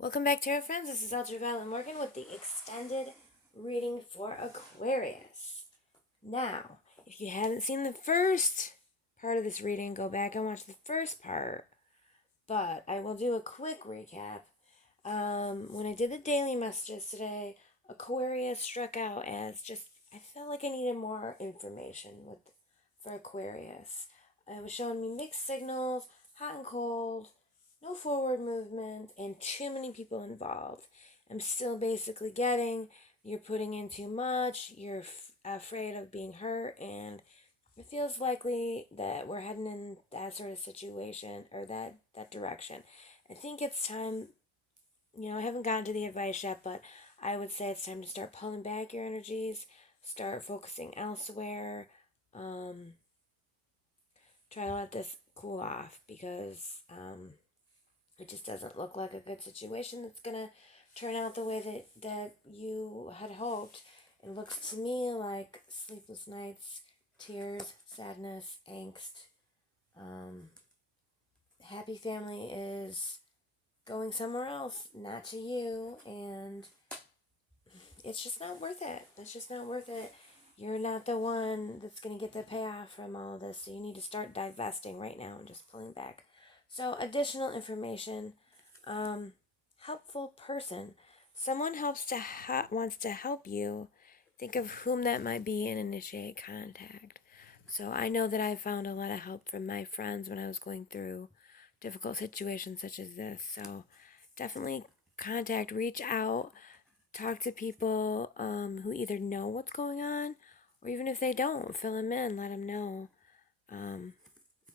Welcome back, Tarot friends. This is Ultraviolet Morgan with the extended reading for Aquarius. Now, if you haven't seen the first part of this reading, go back and watch the first part. But I will do a quick recap. When I did the daily messages today, Aquarius struck out as I felt like I needed more information for Aquarius. It was showing me mixed signals, hot and cold, no forward movement, and too many people involved. I'm still basically getting you're putting in too much, you're afraid of being hurt, and it feels likely that we're heading in that sort of situation or that direction. I think it's time, I haven't gotten to the advice yet, but I would say it's time to start pulling back your energies, start focusing elsewhere, try to let this cool off because it just doesn't look like a good situation that's going to turn out the way that you had hoped. It looks to me like sleepless nights, tears, sadness, angst. Happy family is going somewhere else, not to you, and it's just not worth it. It's just not worth it. You're not the one that's going to get the payoff from all of this, so you need to start divesting right now and just pulling back. So, additional information. Helpful person. Someone wants to help you. Think of whom that might be and initiate contact. So I know that I found a lot of help from my friends when I was going through difficult situations such as this. So definitely reach out, talk to people who either know what's going on, or even if they don't, fill them in, let them know.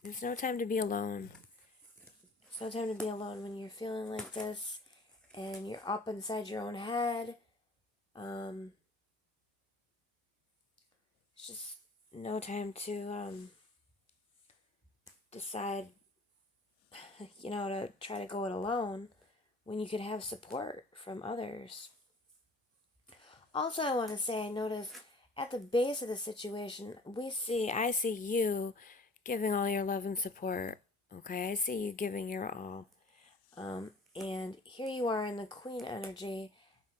There's no time to be alone. It's no time to be alone when you're feeling like this and you're up inside your own head. It's just no time to decide, to try to go it alone when you could have support from others. Also, I want to say, I noticed at the base of the situation, I see you giving all your love and support. Okay, I see you giving your all. And here you are in the Queen energy,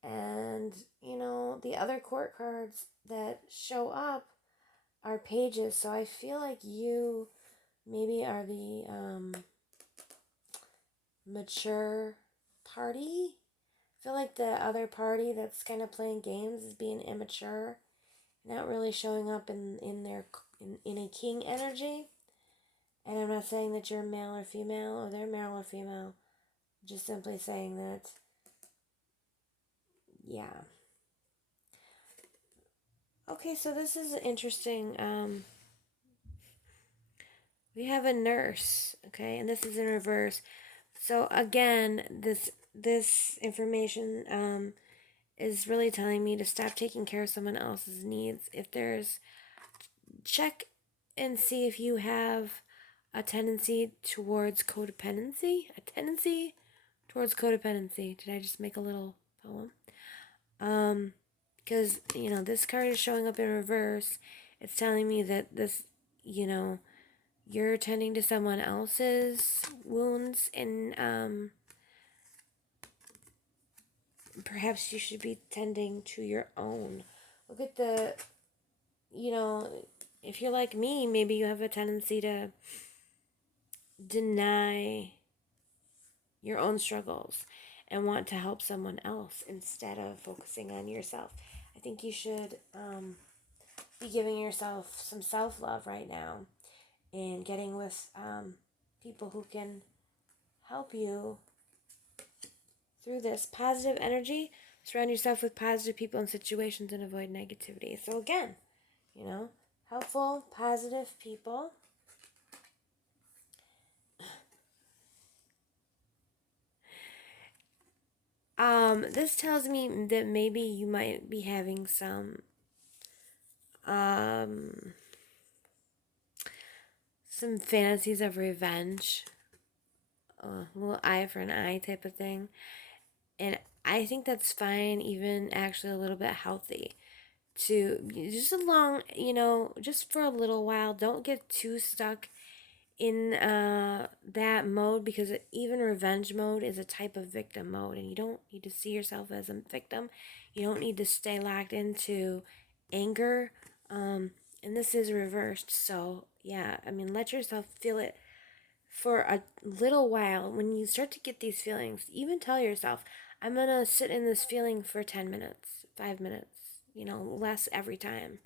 and, the other court cards that show up are pages, so I feel like you maybe are the mature party. I feel like the other party that's kind of playing games is being immature, not really showing up in a king energy. And I'm not saying that you're male or female, or they're male or female. Just simply saying that, yeah. Okay, so this is interesting. We have a nurse, okay, and this is in reverse. So again, this information is really telling me to stop taking care of someone else's needs. If there's, check and see if you have a tendency towards codependency. A tendency towards codependency. Did I just make a little poem? Because, this card is showing up in reverse. It's telling me that this, you're tending to someone else's wounds, and perhaps you should be tending to your own. Look at the, if you're like me, maybe you have a tendency to deny your own struggles and want to help someone else instead of focusing on yourself. I think you should be giving yourself some self-love right now and getting with people who can help you through this positive energy. Surround yourself with positive people and situations and avoid negativity. So again, helpful, positive people. This tells me that maybe you might be having some fantasies of revenge, a little eye for an eye type of thing. And I think that's fine, even actually a little bit healthy. To just just for a little while, don't get too stuck in that mode, because even revenge mode is a type of victim mode, and you don't need to see yourself as a victim. You don't need to stay locked into anger, and this is reversed. So yeah, I mean, let yourself feel it for a little while. When you start to get these feelings, even tell yourself, I'm gonna sit in this feeling for 10 minutes, 5 minutes, less every time,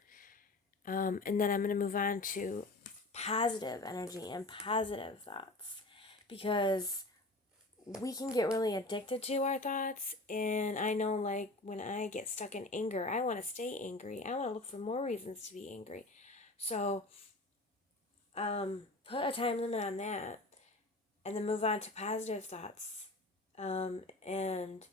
and then I'm gonna move on to positive energy and positive thoughts, because we can get really addicted to our thoughts. And I know, like, when I get stuck in anger, I want to stay angry. I want to look for more reasons to be angry. So put a time limit on that, and then move on to positive thoughts, and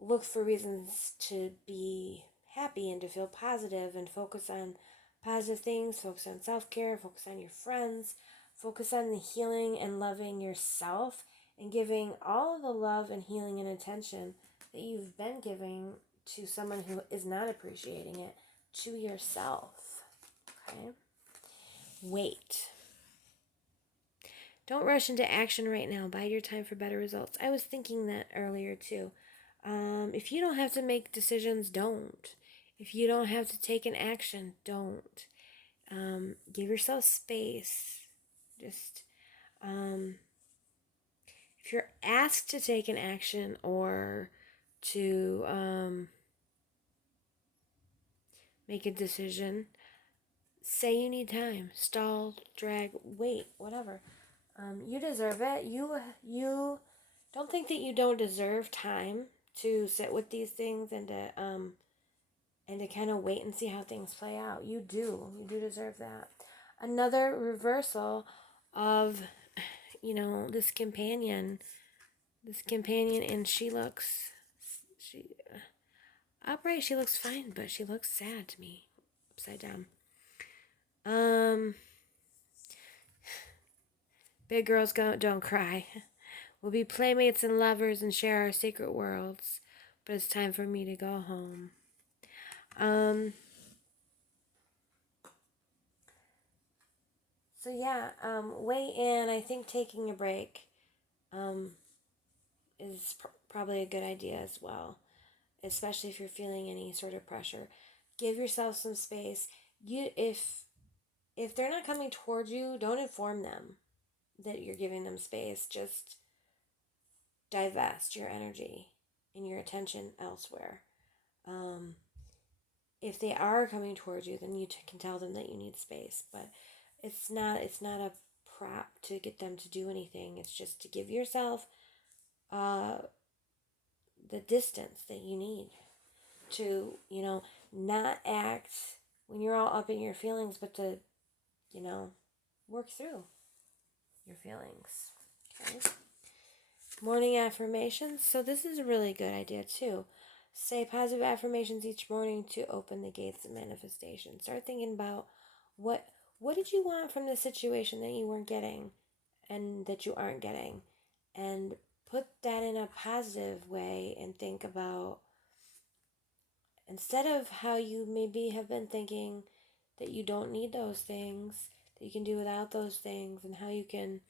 look for reasons to be happy and to feel positive, and focus on positive things, focus on self-care, focus on your friends, focus on the healing and loving yourself, and giving all of the love and healing and attention that you've been giving to someone who is not appreciating it, to yourself. Okay? Wait. Don't rush into action right now. Bide your time for better results. I was thinking that earlier too. If you don't have to make decisions, don't. If you don't have to take an action, don't. Give yourself space. Just, if you're asked to take an action or to make a decision, say you need time. Stall, drag, wait, whatever. You deserve it. You don't think that you don't deserve time to sit with these things and to kind of wait and see how things play out. You do deserve that. Another reversal of, this companion, and she upright. She looks fine, but she looks sad to me, upside down. Big girls don't cry. We'll be playmates and lovers and share our secret worlds, but it's time for me to go home. So yeah, weigh in. I think taking a break is probably a good idea as well, especially if you're feeling any sort of pressure. Give yourself some space. If they're not coming towards you, don't inform them that you're giving them space. Just divest your energy and your attention elsewhere. If they are coming towards you, then you can tell them that you need space. But it's not a prop to get them to do anything. It's just to give yourself the distance that you need to, not act when you're all up in your feelings, but to, work through your feelings. Okay. Morning affirmations. So this is a really good idea too. Say positive affirmations each morning to open the gates of manifestation. Start thinking about what did you want from the situation that you weren't getting and that you aren't getting, and put that in a positive way, and think about, instead of how you maybe have been thinking that you don't need those things, that you can do without those things, and how you can,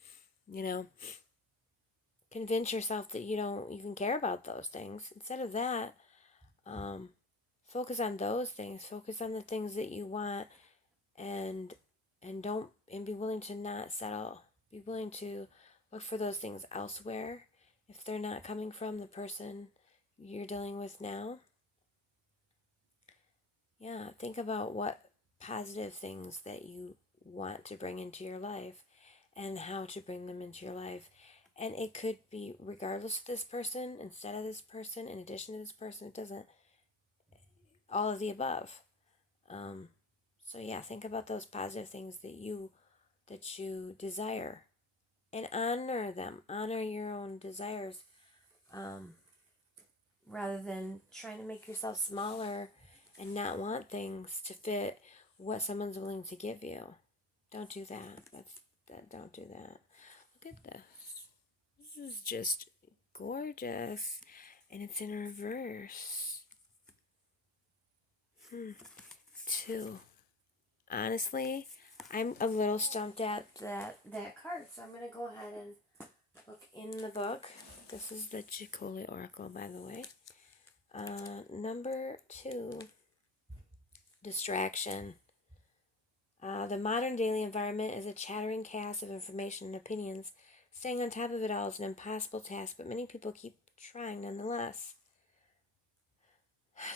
convince yourself that you don't even care about those things. Instead of that, focus on those things. Focus on the things that you want, and be willing to not settle. Be willing to look for those things elsewhere if they're not coming from the person you're dealing with now. Yeah, think about what positive things that you want to bring into your life and how to bring them into your life. And it could be regardless of this person, instead of this person, in addition to this person. It doesn't, all of the above. So yeah, think about those positive things that you desire, and honor them. Honor your own desires, rather than trying to make yourself smaller and not want things to fit what someone's willing to give you. Don't do that. Don't do that. Look at this. This is just gorgeous, and it's in reverse. 2. Honestly, I'm a little stumped at that card, so I'm going to go ahead and look in the book. This is the Chicole Oracle, by the way. Number 2, distraction. The modern daily environment is a chattering chaos of information and opinions. Staying on top of it all is an impossible task, but many people keep trying nonetheless.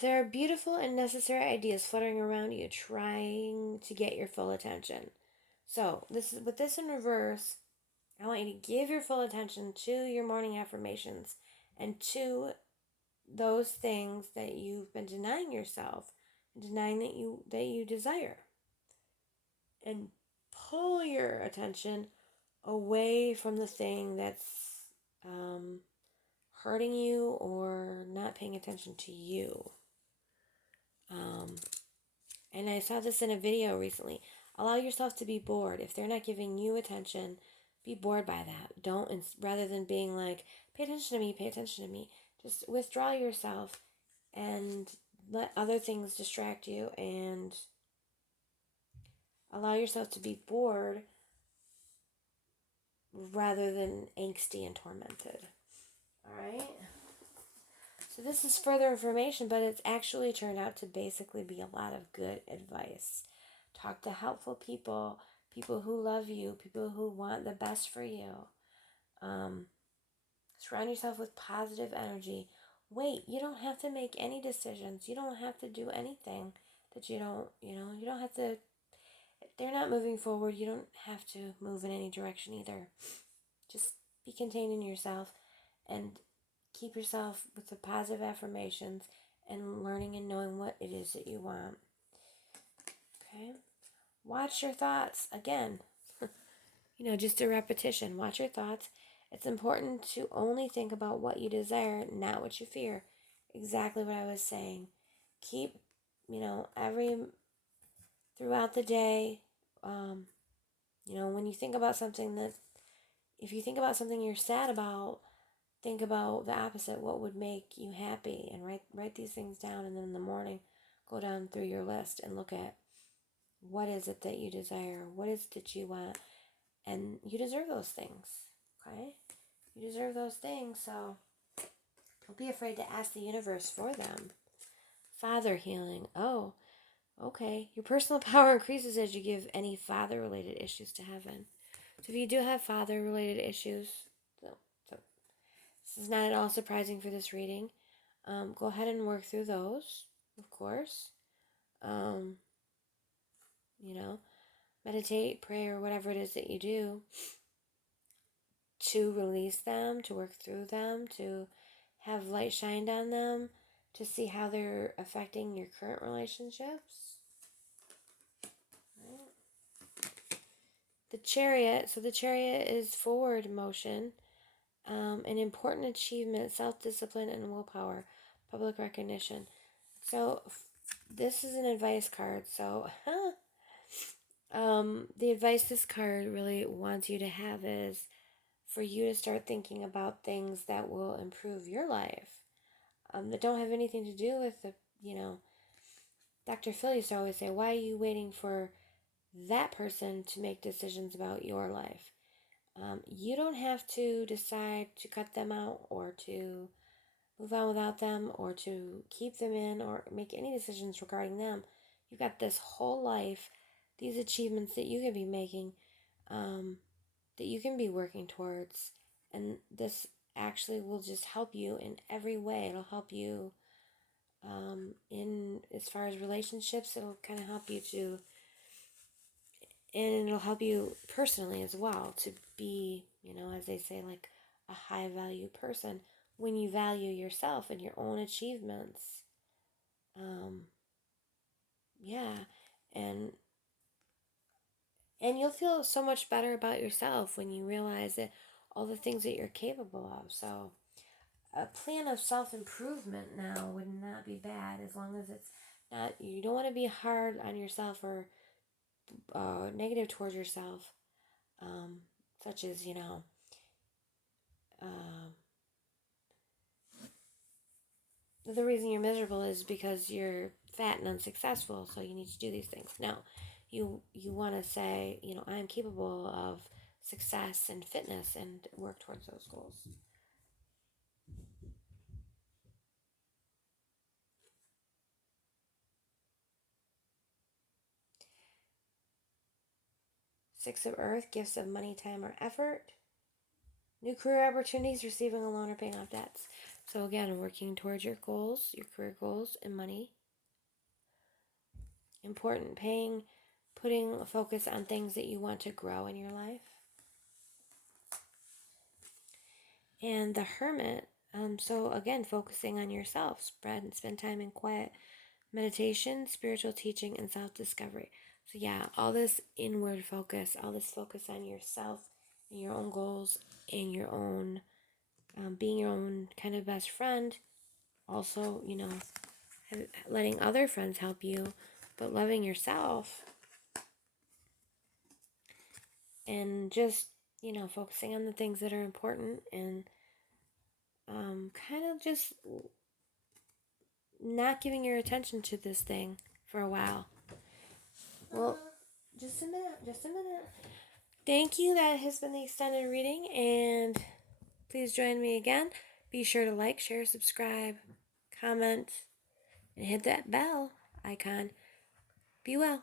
There are beautiful and necessary ideas fluttering around you, trying to get your full attention. So, with this in reverse, I want you to give your full attention to your morning affirmations and to those things that you've been denying yourself, denying that you desire. And pull your attention away from the thing that's hurting you or not paying attention to you. And I saw this in a video recently. Allow yourself to be bored. If they're not giving you attention, be bored by that. Rather than being like, pay attention to me, just withdraw yourself and let other things distract you and allow yourself to be bored rather than angsty and tormented. Alright? So this is further information, but it's actually turned out to basically be a lot of good advice. Talk to helpful people, people who love you, people who want the best for you. Surround yourself with positive energy. Wait, you don't have to make any decisions. You don't have to do anything that you don't have to. If they're not moving forward, you don't have to move in any direction either. Just be contained in yourself and keep yourself with the positive affirmations and learning and knowing what it is that you want. Okay? Watch your thoughts. Again, just a repetition. Watch your thoughts. It's important to only think about what you desire, not what you fear. Exactly what I was saying. Keep, throughout the day, when you think about something if you think about something you're sad about, think about the opposite. What would make you happy? And write these things down. And then in the morning, go down through your list and look at what is it that you desire? What is it that you want? And you deserve those things. Okay? You deserve those things, so don't be afraid to ask the universe for them. Father healing. Oh, okay. Your personal power increases as you give any father-related issues to heaven. So if you do have father-related issues, so this is not at all surprising for this reading. Go ahead and work through those, of course. Meditate, pray, or whatever it is that you do to release them, to work through them, to have light shined on them, to see how they're affecting your current relationships. Right. The Chariot. So the Chariot is forward motion, an important achievement, self-discipline, and willpower, public recognition. So this is an advice card. So the advice this card really wants you to have is for you to start thinking about things that will improve your life, that don't have anything to do with Dr. Phil used to always say, why are you waiting for that person to make decisions about your life? You don't have to decide to cut them out or to move on without them or to keep them in or make any decisions regarding them. You've got this whole life, these achievements that you can be making, that you can be working towards, and this actually will just help you in every way. It'll help you in as far as relationships. It'll kind of help you and it'll help you personally as well to be, as they say, like a high value person when you value yourself and your own achievements. And you'll feel so much better about yourself when you realize that all the things that you're capable of. So a plan of self-improvement now would not be bad, as long as it's not, you don't want to be hard on yourself or negative towards yourself, such as, the reason you're miserable is because you're fat and unsuccessful, so you need to do these things. No, you want to say, I'm capable of success and fitness and work towards those goals. Six of Earth, gifts of money, time, or effort. New career opportunities, receiving a loan or paying off debts. So again, working towards your goals, your career goals, and money. Important, putting a focus on things that you want to grow in your life. And the Hermit, so again, focusing on yourself, spend time in quiet meditation, spiritual teaching, and self-discovery. So yeah, all this inward focus, all this focus on yourself and your own goals and your own, being your own kind of best friend. Also, letting other friends help you, but loving yourself. And just, focusing on the things that are important and kind of just not giving your attention to this thing for a while. Well, just a minute. Thank you. That has been the extended reading, and please join me again. Be sure to like, share, subscribe, comment, and hit that bell icon. Be well.